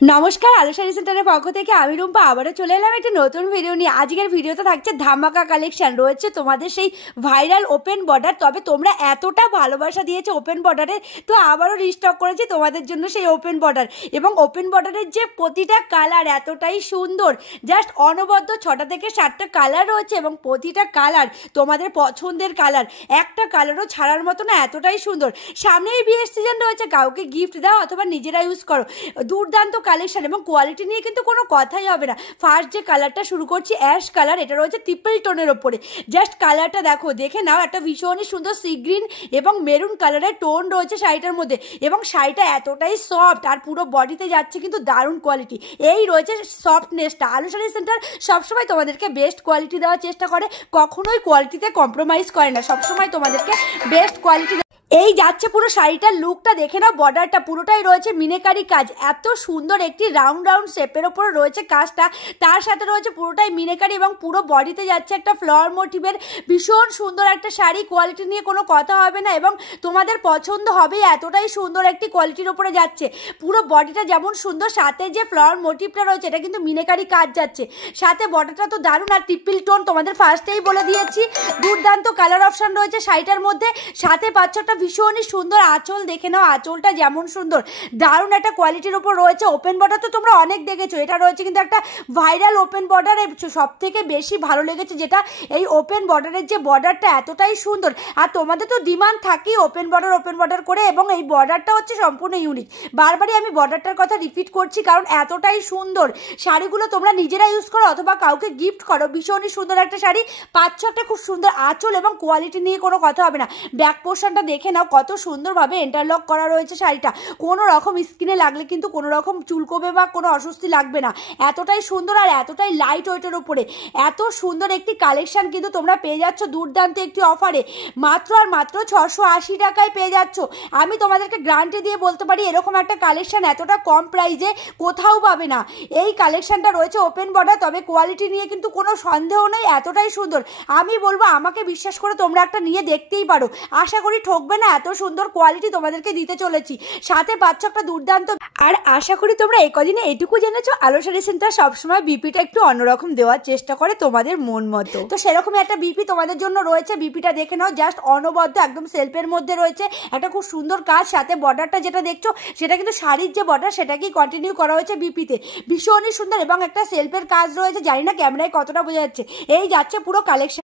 নমস্কার, আলো শাড়ি সেন্টারের পক্ষ থেকে আমি রুম্পা আবারও চলে এলাম একটি নতুন ভিডিও নিয়ে। আজকের ভিডিওতে থাকছে ধামাকা কালেকশন, রয়েছে তোমাদের সেই ভাইরাল ওপেন বর্ডার। তবে তোমরা এতটা ভালোবাসা দিয়েছো ওপেন বর্ডারে, তো আবারও রিস্টক করেছি তোমাদের জন্য সেই ওপেন বর্ডার। এবং ওপেন বর্ডারের যে প্রতিটা কালার এতটাই সুন্দর, জাস্ট অনবদ্য 6টা থেকে 7টা কালার রয়েছে এবং প্রতিটা কালার তোমাদের পছন্দের কালার, একটা কালারও ছাড়ার মতো না, এতটাই সুন্দর। সামনেই বিয়ের সিজন রয়েছে, কাউকে গিফট দাও অথবা নিজেরা ইউজ করো। দুর্দান্ত কালেকশন এবং কোয়ালিটি নিয়ে কিন্তু কোনো কথাই হবে না। ফার্স্ট যে কালারটা শুরু করছি অ্যাশ কালার, এটা রয়েছে ট্রিপল টোনের ওপরে। জাস্ট কালারটা দেখে নাও, একটা ভীষণই সুন্দর সি গ্রিন এবং মেরুন কালারের টোন রয়েছে শাড়িটার মধ্যে। এবং শাড়িটা এতটাই সফট আর পুরো বডিতে যাচ্ছে কিন্তু দারুণ কোয়ালিটি। এই রয়েছে সফটনেসটা। আলো শাড়ি সেন্টার সবসময় তোমাদেরকে বেস্ট কোয়ালিটি দেওয়ার চেষ্টা করে, কখনোই কোয়ালিটিতে কম্প্রোমাইজ করে না, সবসময় তোমাদেরকে বেস্ট কোয়ালিটি। এই যাচ্ছে পুরো শাড়িটার লুকটা দেখে নাও, বর্ডারটা পুরোটাই রয়েছে মিনেকারি কাজ, এত সুন্দর একটি রাউন্ড রাউন্ড শেপের ওপরে রয়েছে কাজটা। তার সাথে রয়েছে পুরোটাই মিনেকারি এবং পুরো বডিতে যাচ্ছে একটা ফ্লাওয়ার মোটিভের ভীষণ সুন্দর একটা শাড়ি। কোয়ালিটি নিয়ে কোনো কথা হবে না এবং তোমাদের পছন্দ হবে, এতটাই সুন্দর একটি কোয়ালিটির ওপরে যাচ্ছে। পুরো বডিটা যেমন সুন্দর, সাথে যে ফ্লাওয়ার মোটিভটা রয়েছে এটা কিন্তু মিনেকারি কাজ যাচ্ছে, সাথে বর্ডারটা তো দারুণ। আর ট্রিপল টোন তোমাদের ফার্স্টেই বলে দিয়েছি, দুর্দান্ত কালার অপশন রয়েছে শাড়িটার মধ্যে। সাথে পাচ্ছ একটা ভীষণই সুন্দর আঁচল, দেখে নাও আঁচলটা যেমন সুন্দর, দারুণ একটা কোয়ালিটির ওপর রয়েছে। ওপেন বর্ডার তো তোমরা অনেক দেখেছো, এটা রয়েছে কিন্তু একটা ভাইরাল ওপেন বর্ডার। সব থেকে বেশি ভালো লেগেছে যেটা, এই ওপেন বর্ডারের যে বর্ডারটা এতটাই সুন্দর। আর তোমাদের তো ডিমান্ড থাকেই ওপেন বর্ডার করে, এবং এই বর্ডারটা হচ্ছে সম্পূর্ণ ইউনিক। বারবারই আমি বর্ডারটার কথা রিপিট করছি কারণ এতটাই সুন্দর। শাড়িগুলো তোমরা নিজেরা ইউজ করো অথবা কাউকে গিফট করো, ভীষণই সুন্দর একটা শাড়ি পাচ্ছ, একটা খুব সুন্দর আঁচল এবং কোয়ালিটি নিয়ে কোনো কথা হবে না। ব্যাক পোর্শনটা দেখে নাও, কত সুন্দরভাবে ইন্টারলক করা রয়েছে শাড়িটা। কোনো রকম স্কিনে লাগলে কিন্তু কোনো রকম চুলকোবে বা কোনো অস্বস্তি লাগবে না, এতটাই সুন্দর আর এতটাই লাইট ওয়েটের উপরে। এত সুন্দর একটি কালেকশন কিন্তু তোমরা পেয়ে যাচ্ছ দুর্দান্ত একটি অফারে, মাত্র আর মাত্র 680 টাকায় পেয়ে যাচ্ছ। আমি তোমাদেরকে গ্যারান্টি দিয়ে বলতে পারি এরকম একটা কালেকশন এতটা কম প্রাইসে কোথাও পাবে না। এই কালেকশনটা রয়েছে ওপেন বর্ডার, তবে কোয়ালিটি নিয়ে কিন্তু কোনো সন্দেহ নেই, এতটাই সুন্দর। আমি বলবো আমাকে বিশ্বাস করে তোমরা একটা নিয়ে দেখতেই পারো, আশা করি ঠকবে না, এত সুন্দর কোয়ালিটি তোমাদেরকে দিতে চলেছি। সাথে পাচ্ছ একটা দুর্দান্ত। আর আশা করি তোমরা এই কদিনে এটুকু জেনেছো, আলো শাড়ি সেন্টার সবসময় বিপিটা একটু অন্যরকম দেওয়ার চেষ্টা করে তোমাদের মন মতো। তো সেরকম একটা বিপি তোমাদের জন্য রয়েছে, বিপিটা দেখে নাও, জাস্ট অনবদ্য একদম সেলফের মধ্যে রয়েছে, একটা খুব সুন্দর কাজ। সাথে বর্ডারটা যেটা দেখছো সেটা কিন্তু শাড়ির যে বর্ডার সেটাকেই কন্টিনিউ করা হয়েছে বিপিতে, ভীষণই সুন্দর। এবং একটা সেলফের কাজ রয়েছে, জানি না ক্যামেরায় কতটা বোঝা যাচ্ছে। এই যাচ্ছে পুরো কালেকশন।